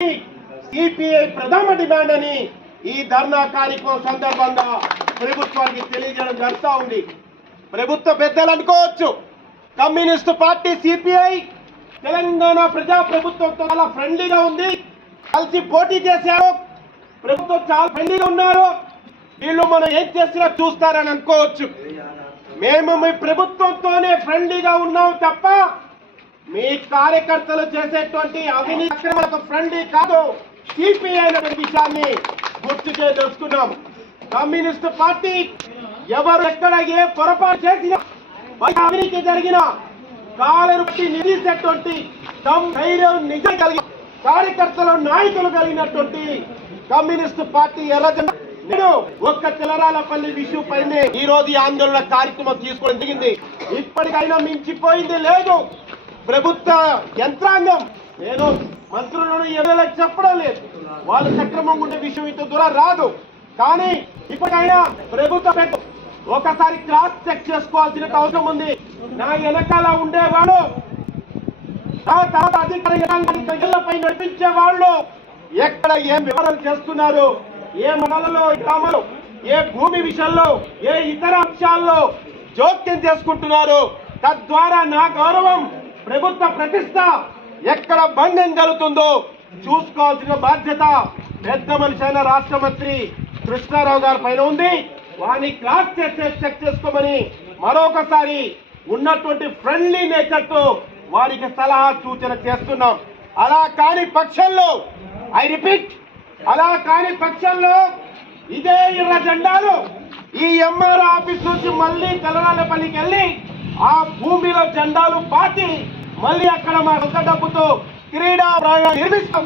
CPI ప్రధాన demand అని ఈ ధర్నా కార్యక్రమం సందర్భంగా ప్రభుత్వానికి తెలియజేయడం జరుగుతూ ఉంది. ప్రభుత్వ పెద్దలు అనుకోవచ్చు, కమ్యూనిస్టు పార్టీ సిపిఐ తెలంగాణ ప్రజా ప్రభుత్వంతో చాలా ఫ్రెండ్లీగా ఉంది, కలిసి పోటీ చేశారు, ప్రభుత్వం చాలా ఫ్రెండ్లీగా ఉన్నారు, వీళ్ళు మనం ఏం చేసినా చూస్తారని అనుకోవచ్చు. మేము మీ ప్రభుత్వంతోనే ఫ్రెండ్లీగా ఉన్నాం తప్ప మీ కార్యకర్తలు చేసేటువంటి అవినీతి అక్రమాలకు ఫ్రెండ్లీ కాదు సిపిఐ అనే విషయాన్ని గుర్తు తెలుసుకున్నాం. కమ్యూనిస్ట్ పార్టీ ఎవరు ఎక్కడ ఏ పొరపాటు చేసినా, అవినీతి జరిగినా కాలను బట్టి నిలిచేటువంటి ధైర్యం నిజం కలిగి కార్యకర్తలు నాయకులు కలిగినటువంటి కమ్యూనిస్ట్ పార్టీ ఎర్రజెండా నేను ఒక్క తెలరాలపల్లి విషయం పైనే ఈ రోజు ఈ ఆందోళన కార్యక్రమం తీసుకోవడం జరిగింది. ఇప్పటికైనా మించిపోయింది లేదు ప్రభుత్వ యంత్రాంగం. నేను మంత్రులను ఎమ్మెల్యేలకు చెప్పడం లేదు, వాళ్ళు సక్రమంగా ఉండే విషయం ఇంత దూరం రాదు. కానీ ఇప్పటికైనా ప్రభుత్వం ఒకసారి క్రాస్ చెక్ చేసుకోవాల్సిన అవసరం ఉంది. నా వెనకాల ఉండేవాళ్ళు, నా తర్వాత అధికారులపై నడిపించే వాళ్ళు ఎక్కడ ఏం వివరాలు చేస్తున్నారు, ఏ మండలంలో గ్రామాలు ఏ భూమి విషయంలో ఏ ఇతర అంశాల్లో జోక్యం చేసుకుంటున్నారు, తద్వారా నా గౌరవం ప్రభుత్వ ప్రతిష్ట ఎక్కడ భంగం కలుగుతుందో చూసుకోవాల్సిన బాధ్యత పెద్ద మనిషి అయిన రాష్ట్ర మంత్రి కృష్ణారావు గారి పైన ఉంది. వారిని క్రాస్ చెక్ చేసుకోమని మరొకసారి ఉన్నటువంటి ఫ్రెండ్లీ నేచర్ తో వారికి సలహా సూచన చేస్తున్నాం. అలా కాని పక్షంలో, ఐ రిపీట్, అలా కాని పక్షంలో ఇదే ఎర్ర జెండాలు ఈ ఎంఆర్ ఆఫీస్ నుంచి మళ్ళీ తెలరాలపల్లికి వెళ్ళి ఆ భూమిలో జెండాలు పాతి మళ్ళీ అక్కడ మా సొంత డబ్బుతో క్రీడా ప్రాంగణం నిర్మిస్తాం.